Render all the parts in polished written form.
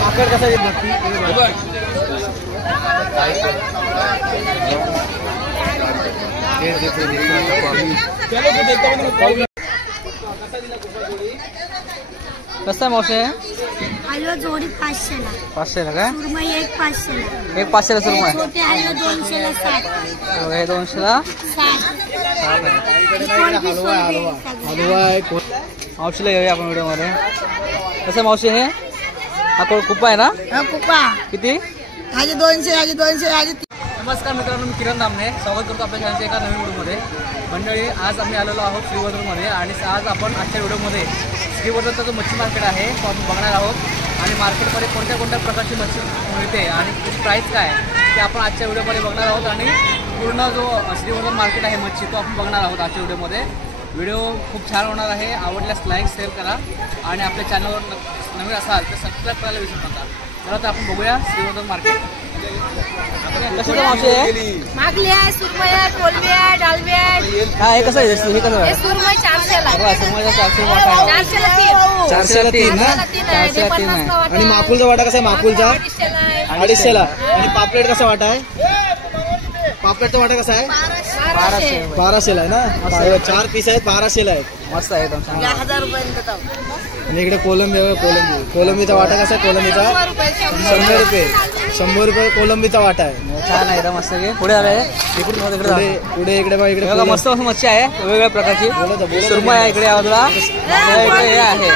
पाकड कसा कसा मावशे हलवा जोडी 500ला. 500ला काय? सुरमई एक 500ला. एक 500ला सुरमई. छोटे हलवा 200ला 60. हे 200ला 60. हलवा एक मावशीला घेऊया आपण व्हिडिओ मध्ये. कसं मावशी हे हा कुप्पा आहे ना? कुपा किती? आजी 200 आजी 200 आजी. नमस्कार मित्रांनो, मी किरण दामने स्वागत करतो आपल्या चॅनलच्या एका नवीन व्हिडिओमध्ये. मंडळी आज आम्ही आलेलो आहोत श्रीवर्धनमध्ये आणि आज आपण आजच्या व्हिडिओमध्ये श्रीवर्धनचा जो मच्छी मार्केट आहे तो आपण बघणार आहोत आणि मार्केटमध्ये कोणत्या कोणत्या प्रकारची मच्छी मिळते आणि त्याची प्राईस काय ते आपण आजच्या व्हिडिओमध्ये बघणार आहोत. आणि पूर्ण जो श्रीवर्धन मार्केट आहे मच्छी तो आपण बघणार आहोत आजच्या व्हिडिओमध्ये. व्हिडिओ खूप छान होणार आहे. आवडल्यास लाईक शेअर करा आणि आपल्या चॅनलवर नवीन असाल तर सबस्क्राईब करायला विसरू नका. चला तर आपण बघूया श्रीवर्धन मार्केट. कसं मावशी मागली आहे, सुरमई आहे, कोलंबी आहे, डालबी आहे. हा हे कसं आहे? हे कसं आहे? सुरमई 400ला. सुरमईचा 400 वाटा आहे. 400ला 3. 400ला 3 ना? 400ला 3 आहे. आणि माकुलचा वाटा कसा आहे? माकुलचा 250ला. आणि पापलेट कसा वाटा आहे? पापलेटचा वाटा कसा आहे? 1200ला आहे ना? 4 पीस आहेत, 1200ला आहेत. मस्त आहे एकदम छान. 1000 रुपये. आणि इकडे कोलंबी आहे. कोलंबीचा वाटा कसा आहे? कोलंबीचा 100 रुपये. 100 रुपये कोलंबीचा वाटा आहे. छान आहे एकदम मस्त. पुढे आले पुढे इकडे बघा, इकडे बघा मस्त मस्त मच्छी आहे वेगवेगळ्या प्रकारची. सुरमई आहे इकडे बाजूला. इकडे हे आहे,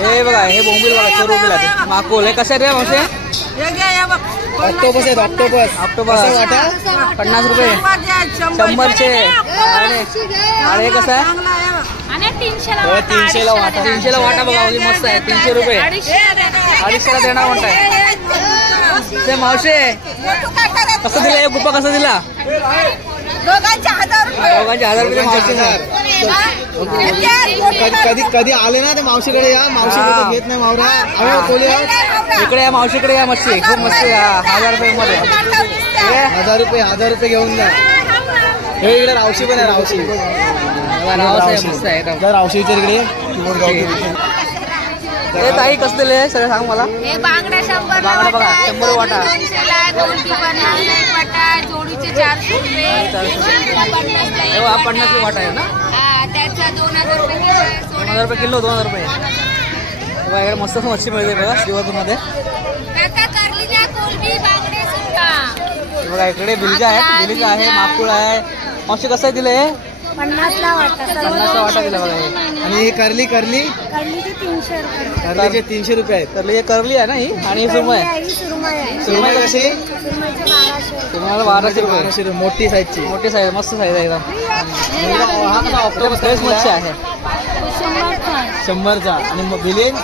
हे बघा, हे बोंबील बघा, चोरबील आहे. माकुल हे कसे रे मावशे? ऑक्टोपस आहेत. ऑक्टोपस वाटा 50 रुपये 100चे. आणि हे कसं आहे? 300ला वाटा. 300ला वाटा बघा, मस्त आहे. 300 रुपये 250ला देणार म्हणताय ते मावशे. कसं दिला हे गुप्पा? कसं दिला? दोघांचे 1000 रुपये मावशी. कधी आले ना ते मावशीकडे या. मावशी घेत नाही मावरा. इकडे या मावशीकडे या. मच्छी खूप मस्त 1000 रुपये मध्ये. 1000 रुपये घेऊन जा. हे इकडे रावशी पण आहे. रावशी मस्त आहे. रावशीच्या इकडे हे ताई कसं दिले सगळं सांग मला. हे बांगडा 100 बांगडा बघा 100 वाटा. 200ला 2 वाटा. जोडीचे 400 रुपये. हा 50 वाटा आहे ना? त्याचा 2000 रुपये किलो. 2000 रुपये किलो. 2000 रुपये. इकडे मस्त मच्छी मिळते बघा श्रीवर्धनमध्ये. बघा इकडे बिलजा आहे. बिलजा आहे, माकुळ आहे. मावशी कसं दिले? 50ला वाटा. 50ला वाटा दिला बघा. आणि ही करली करलीचे 300 रुपये. करलीचे 300 रुपये आहेत. करली हे करली आहे ना ही. आणि ही सुरमई आहे. सुरमई कशी? सुरमईला 1200 रुपये. मोठी साईजची. मोठी साईज, मस्त साईज आहे एकदम. हा कसा ऑक्टोपस फ्रेश मच्छी आहे. 100चा. आणि मग बिलिंग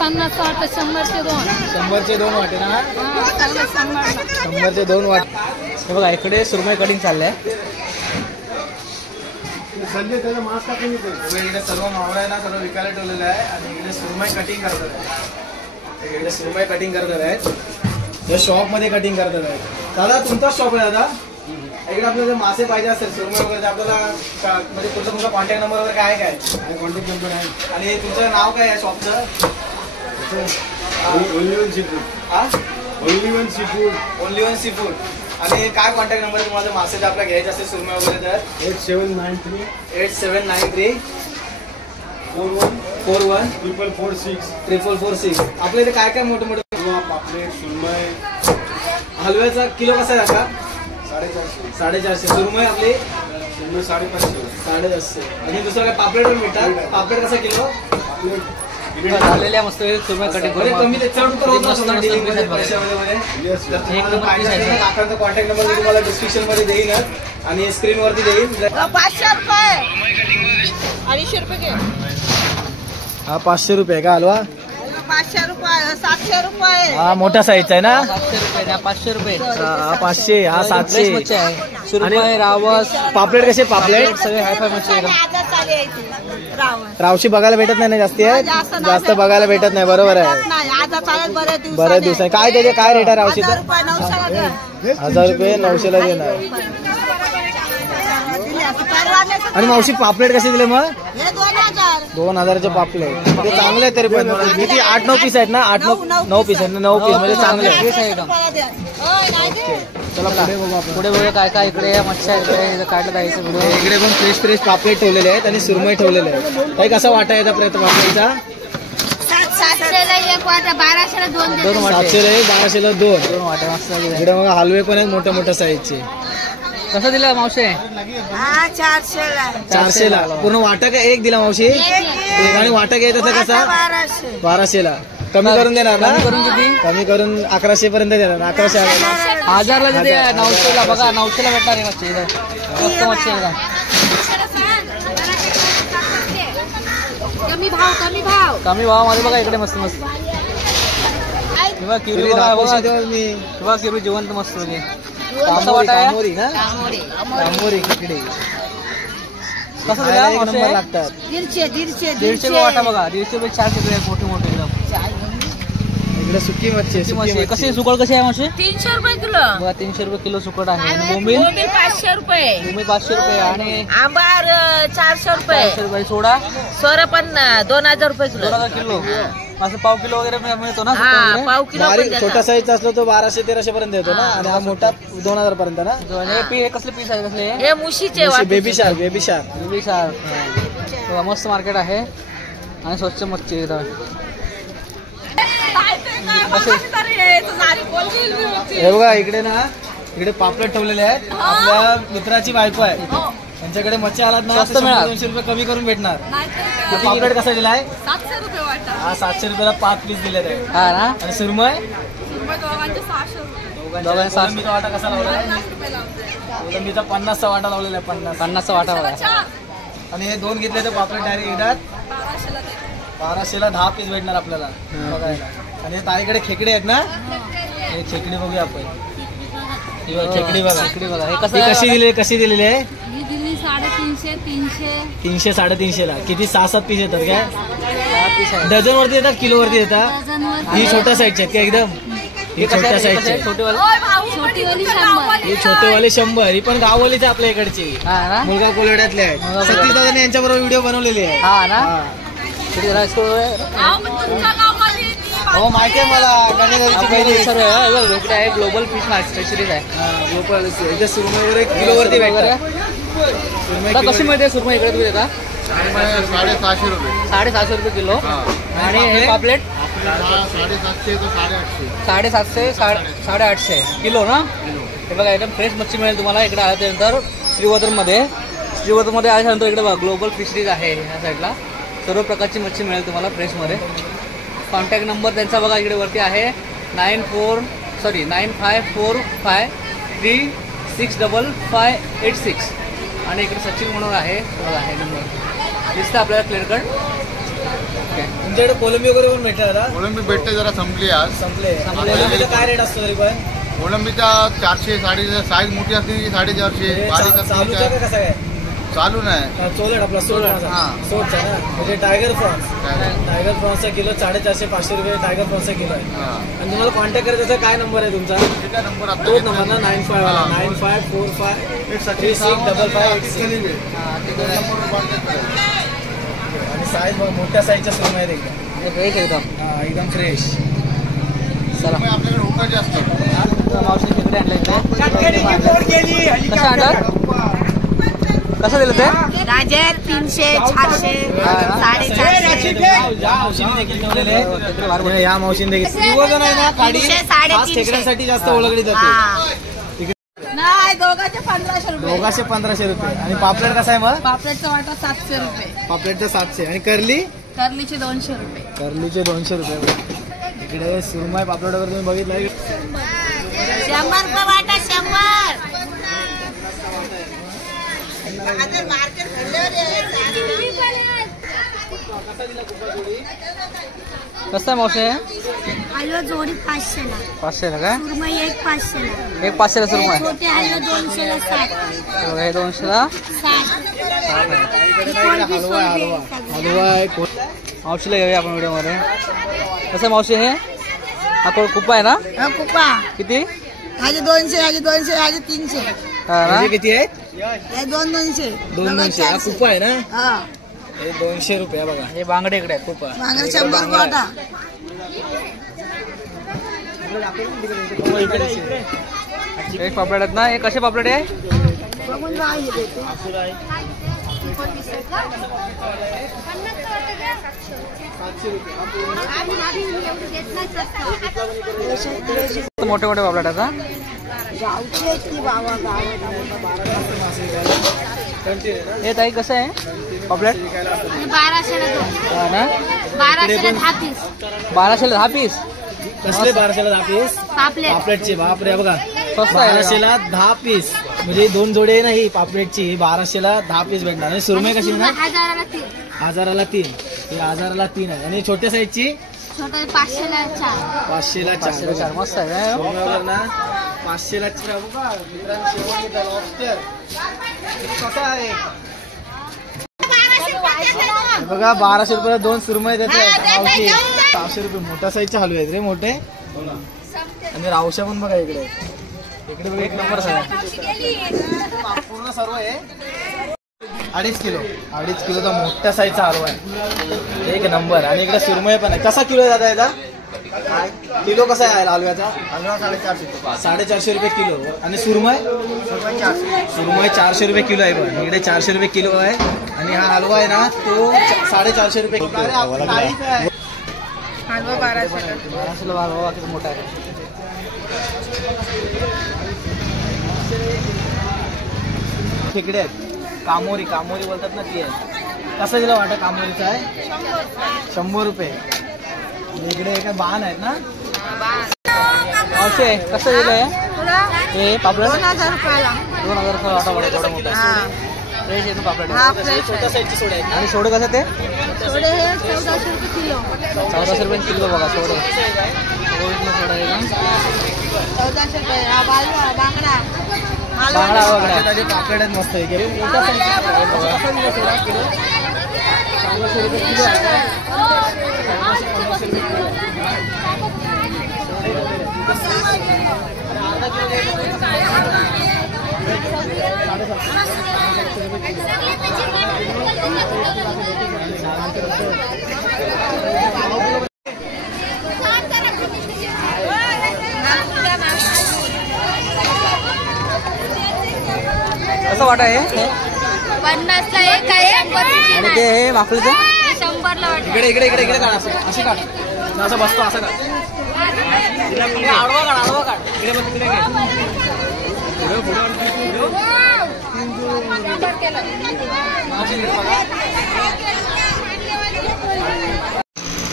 50 वाटे. 100चे 2 वाटे ना? 100चे 2 वाटे. हे बघा इकडे सुरमई कटिंग चाललंय. इकडे सर्व मावळा आहे ना, सर्व विकायला ठेवलेलं आहे. आणि इकडे सुरमई कटिंग करतात आहे. इकडे सुरमई कटिंग करतात आहेत. शॉप मध्ये कटिंग करतात आहेत. दादा तुमचाच शॉप आहे दादा? इकडे आपल्याला मासे पाहिजे असेल सुरमई वगैरे आपल्याला म्हणजे तुमचा कॉन्टॅक्ट नंबर वगैरे काय कॉन्टॅक्ट नंबर आहे. आणि तुमचं नाव काय आहे शॉपचं? Only one seafood. आणि काय कॉन्टॅक्ट नंबर तुम्हाला मासे जर आपल्याला घ्यायचे असेल सुरमई वगैरे तर? 8793 41 446. आपल्या इथे काय काय मोठे मोठे पापलेट सुरमई. हलव्याचा किलो कसा आहे आता? 450. सुरमई आपली 550. आणि दुसरं काय पापलेट पण मिळतात? पापलेट कसा किलो? झालेल्या मस्त सुरमई कटिंग कमी चढ होत नसतो पैशामध्ये. काकांचा कॉन्टॅक्ट नंबर तुम्हाला डिस्क्रिप्शन मध्ये देईनच आणि स्क्रीन वरती देईन. 500 रुपये. 250 रुपये. हा 500 रुपये का हलवा? 500 रुपये. 700 रुपये. हा मोठा साईजचा आहे ना? 500 रुपये. हा 500. हा 700. सुरमई, रावस, पापलेट कसे? पापलेट सगळे हायफाय मच्छी. रावशी बघायला भेटत नाही ना जास्ती आहे? जास्त बघायला भेटत नाही. बरोबर आहे. बऱ्याच दिवस. काय त्याचे काय रेट आहे रावशीचा? 1000 रुपये 900ला देणार. आणि मावशी पापलेट कसे दिले मग? हे 2000. 2000चे पापलेट म्हणजे चांगले आहे तरी पण किती 8-9 पीस आहेत ना 8-9 पीस आहेत 9 पीस म्हणजे चांगले आहे. पीस आहे एकदम. चला पुढे बघू आपण. पुढे बघूया काय काय इकडे मच्छी आहे इकडे काढलं जायचं व्हिडिओ. इकडे पण फ्रेश पापलेट ठेवलेले आहेत आणि सुरमई ठेवलेले आहेत. काही कसा वाटा येतात प्रयत्न पापलेटचा? 700ला एक वाटा 1200ला 2 दोन वाटे 700ला 1200ला 2. दोन वाटे मस्त लागले. इकडे बघा हलवे पण आहेत मोठ्या मोठ्या साईजचे. कसं दिलं मावशे? 400ला पूर्ण वाटा का एक दिला मावशी? एक आणि वाटा घ्यायचा तर कसा? 1200ला. कमी करून देणार ना? कमी करून किती? कमी करून 1100 पर्यंत देणार. 1100 1000ला देते 900ला. बघा 900ला भेटणार आहे मच्छी इथं. मस्त मच्छी आहे. कमी भाव कमी भावामध्ये बघा इकडे मस्त मस्त. किंवा किरी बघा बघा किंवा किरी जिवंत मस्त होते. कसा वाटा आहे? कामोरी ना? कामोरी खेकडे कसं दिला एक मावशे? नंबर लागतात. 150 वाटा बघा. 150 4 खेकडे आहेत मोठे मोठे एकदम. इकडे सुकी मच्छी आहे, किती सुकी मच्छी आहे? मच्छी. कशी सुकट कशी आहे मावशे? 300 रुपये किलो. बघा 300 रुपये किलो सुकट आहे. आणि बोंबील 500 रुपये. बोंबील 500 रुपये आणि आंबार 400 रुपये. 400 रुपये. सोडा सोरा पण 2000 रुपये किलो. 2000 किलो. असं पाव किलो वगैरे मिळतो ना? हा पाव किलो पण बारीक देतात. छोटा साईज असलो तो 1200-1300 पर्यंत येतो ना आणि हा मोठा 2000 पर्यंत ना. हे कसले पीस आहे कसले? हे मुशीचे बेबी शार्क बेबी शार्क. मस्त मार्केट आहे आणि स्वच्छ मच्छी एकदम. हे बघा इकडे ना इकडे पापलेट ठेवलेले आहेत. आपल्या मित्राची बायको आहे त्यांच्याकडे मच्छी आलात ना स्वस्त मिळाल. 200 रुपये कमी करून भेटणार. पापलेट कसा दिलाय? 700 रुपये वाटा. हा 700 रुपयाला 5 पीस दिले आहे. हा ना? आणि सुरमय दोघांचे 600 रुपये. दोघांचे 600. कोलंबीचा वाटा कसा लावलाय? कोलंबीचा 50चा वाटा लावलेला आहे. 50चा वाटा बघा. आणि हे 2 घेतले तर पापलेट डायरेक्ट येतात 1200ला 10 पीस भेटणार आपल्याला बघायला. आणि हे ताईकडे खेकडे आहेत ना? हे खेकडे बघूया आपण. ही बघा, खेकडी बघा. इकडे बघा. हे ती कशी दिलेली आहे? ही दिली 350 300. 300-350ला. किती 6-7 पीस येतात काय? 10 पीस आहे. डझन वरती येतात किलो वरती येतात? डझनवर ही छोट्या साईजची आहेत का एकदम? ही छोट्या साईजची आहे. छोटे वाले. छोटी वाली 100. ही छोटेवाले 100. ही पण गाववालीच आहे आपल्या इकडची. हा ना? मुलगा कोलवड्यातले आहे. सतीश दादाने यांच्या बरोबर व्हिडिओ बनवलेली आहे. हा ना? हा. किती जरा इसको हो माहिती आहे मला. आपल्याकडे सर्व आहे. हे बघ, इकडे आहे ग्लोबल फिश मार्केट फिशरीज आहे. लोकल इथे सुरमईवर किलो वरती भेटतात. सुरमई आता कशी मिळते सुरमई इकडे तुम्ही का? 650 रुपये. 750 रुपये किलो. आणि हे पापलेट 750 तो 850. 750 850 किलो ना? हे बघा एकदम फ्रेश मच्छी मिळेल तुम्हाला इकडे आल्यानंतर श्रीवर्धनमध्ये आल्यानंतर इकडे बघा ग्लोबल फिशरीज आहे ह्या साईडला. सर्व प्रकारची मच्छी मिळेल तुम्हाला फ्रेशमध्ये. कॉन्टॅक्ट नंबर त्यांचा बघा इकडे वरती आहे 9545365586. आणि इकडे सचिन म्हणून आहे बघा हे नंबर दिसतं आपल्याला क्लिअर कट. ओके. तुमच्याकडे कोलंबी वगैरे पण भेटतात का? कोळंबी भेटते जरा संपली आज. संपले. कोलंबीचा काय रेट असतो तरी पण? कोळंबीचा 400 450 साईज मोठी असली की 450 बारीक असली चालूचा का कसा काय? चालू नाही. चोलट आपला सोड हा. सोडचा ना म्हणजे टायगर प्रॉन्स. टायगर प्रॉन्सचा किलो 450-500 रुपये टायगर प्रॉन्सचा किलो आहे. हा. आणि तुम्हाला कॉन्टॅक्ट करायचा काय नंबर आहे तुमचा? ठीक नंबर आता तोच नंबर ना 9545 365586. आणि साईज मोठ्या साईजच्या सुरमई आहेत एकदम. फ्रेश एकदम. हा, एकदम फ्रेश. चला आपल्याकडे उकाचे असतात. मावशी तिकडे आणलं इथे. कसं आणलं? कसं दिलं ते? राजे 300 400 450. या मावशीने देखील श्रीवर्धन आहे ना खाडी 300, खास 350. खेकड्यांसाठी जास्त ओळखली जाते. नाही दोघांचे 1500 रुपये. 1500 रुपये. आणि पापलेट कसा आहे मग? पापलेटचा वाटा 700 रुपये. पापलेटचं 700. आणि करली कर्लीचे 200 रुपये. करलीचे 200 रुपये. इकडे सुरमई पापलेट वगैरे तुम्ही बघितलं 100 रुपये वाटा 100. कसं आहे मावशी? हलवा जोडी 500 ला. 500 काय? सुरमई एक 500 ला. एक 500 सुरमई. छोटे हलवा 200 ला 60. हे 200ला हलवा आहे. मावशीला घेऊया आपण व्हिडिओमध्ये. कसं आहे मावशी हे? हा खूप आहे ना? कुपा किती? ह्याचे 200 ह्याचे 200 ह्याचे 300. हा ना? किती आहेत? हे 200 200 हा कुपा आहे ना. हा हे 200 रुपये बघा. हे बांगडे इकडे आहेत खूप. मागं 100 वाटा. हे पापलेट आहेत ना. हे कसे पापलेट आहे? बघून राहिले ते. मोठे मोठे पापलेट आहेत ना. गावची आहेत ती बाबा गावात. हे ताई कसं आहे पापलेट? 1200ला हा ना. 1200ला 10 पीस 1200ला 10 पीस. कसले 1200ला 10 पीस पापलेट. पापलेटचे. बापरे बघा स्वस्त आहे. 1200ला 10 पीस म्हणजे 2 जोडे आहे ना ही पापलेटची. 1200ला 10 पीस भेटणार. आणि सुरमई कशी ना 1000ला 3. 1000ला 3. ही 1000ला 3 आहे. आणि छोट्या साईजची छोटा 500ला 4. 500ला 4. 4 मस्त आहे. सोन्यावर ना 500ला 4 बघा मित्रांनो. शेवट लॉबस्टर कसा आहे बघा. 1200 रुपयाला 2 सुरमई देतात. 600 रुपये. मोठ्या साईजचे हलवे आहेत रे मोठे. आणि रावशा पण बघा इकडे. इकडे बघा 1 नंबर आहे. पूर्ण सर्व आहे 2.5 किलो. 2.5 किलोचा मोठ्या साईजचा हलवा आहे. 1 नंबर. आणि इकडे सुरमई पण आहे. कसा किलो आहे दादा याचा? किलो कसा आहे हलव्याचा? हलवा 450. 450 रुपये किलो. आणि सुरमई? सुरमई 400 रुपये किलो आहे. पण इकडे 400 रुपये किलो आहे. आणि हा हलवा आहे ना तो 450 रुपये किलो आहे. हलवा 1200ला. 1200ला बाबा किती मोठा आहे. खेकडे आहेत. कामोरी. कामोरी बोलतात ना ती आहे. कसं दिला वाटा कामोरीचा आहे? 100 रुपये. इकडे काय बाण आहेत ना. असे कसं दिलं हे पापलेट? 2000 रुपयाला. 2000 रुपये वाटा बघा केवढा मोठा आहे. फ्रेश आहे तो पापलेट. हा फ्रेश छोट्या साईजचे सोडे आहेत ना. आणि सोडे कसं ते? थोडे हे 1400 रुपये किलो. 1400 रुपये किलो बघा सोडे. सोडा आहे ना. 1400 रुपये. हा बांगडा. बांगडा वगैरे. त्याचे पापलेट आहेत मस्त. इकडे मोठ्या साईजचे कसा दिला सोडा किलो? 1500 रुपये किलो आहे. कसं वाटा आहे? 50ला एक आहे. आणि ते हे माकलीचं 100ला वाटा. इकडे इकडे इकडे इकडे काढ. अशी काढ. असं बसतो असं काढ. आडवा काढ. आडवा काढ. इकडे बघ. तिकडे घे.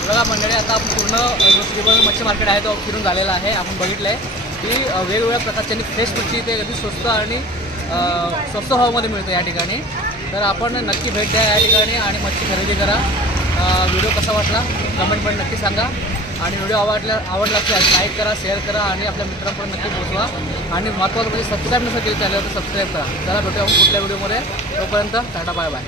बघा मंडळी आता आपण पूर्ण श्रीवर्धन मच्छी मार्केट आहे तो फिरून झालेला आहे. आपण बघितलं आहे की वेगवेगळ्या प्रकारची आणि फ्रेश मच्छी ते अगदी स्वस्त आणि स्वस्त भावामध्ये मिळतं या ठिकाणी. तर आपण नक्की भेट द्या या ठिकाणी आणि मच्छी खरेदी करा. व्हिडिओ कसा वाटला कमेंटमध्ये नक्की सांगा. आणि व्हिडिओ आवडला असल्यास लाईक करा, शेअर करा आणि आपल्या मित्रांपर्यंत नक्की पोहोचवा. आणि महत्त्वाचं म्हणजे सबस्क्राईब नसेल केलं चॅनलवर तर सबस्क्राईब करा. चला भेटूया आपण पुढल्या व्हिडिओमध्ये. तोपर्यंत टाटा बाय बाय.